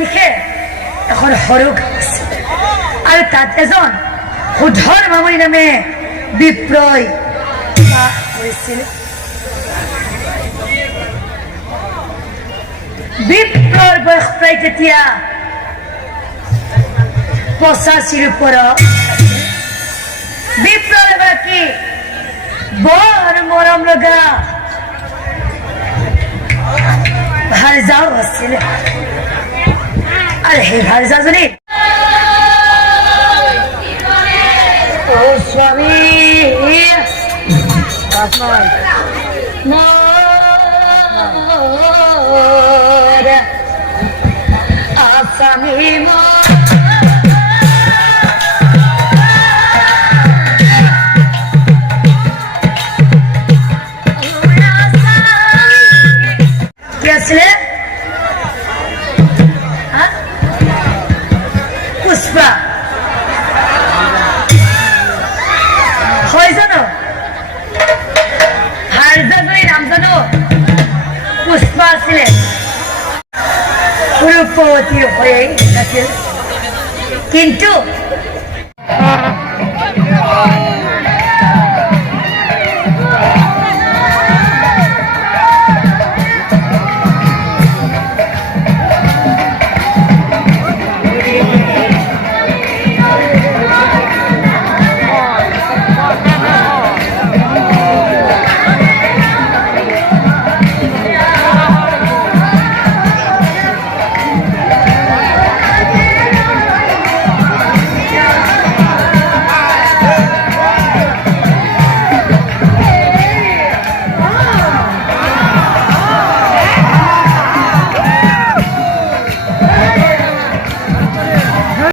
লিখে এখন সৰু গাঁও আছে আৰু তাত এজন সুধৰ মামনি নামে বিপ্ৰই বাস কৰিছিল। বিপ্ৰৰ বয়স প্ৰায় তেতিয়া 85ৰ ওপৰত। বিপ্ৰৰ এগৰাকী বৰ মৰম লগা ভাৰজাও আছিল আৰু সেই ভাৰজাজনী ও স্বামী মোর আসামি কি আছিলে পুষ্পা হয় জানো ভাৰজাজনীৰ নাম জানো পুষ্পা আছিলে ৰূপৱতী হৈ আছিল কিন্তু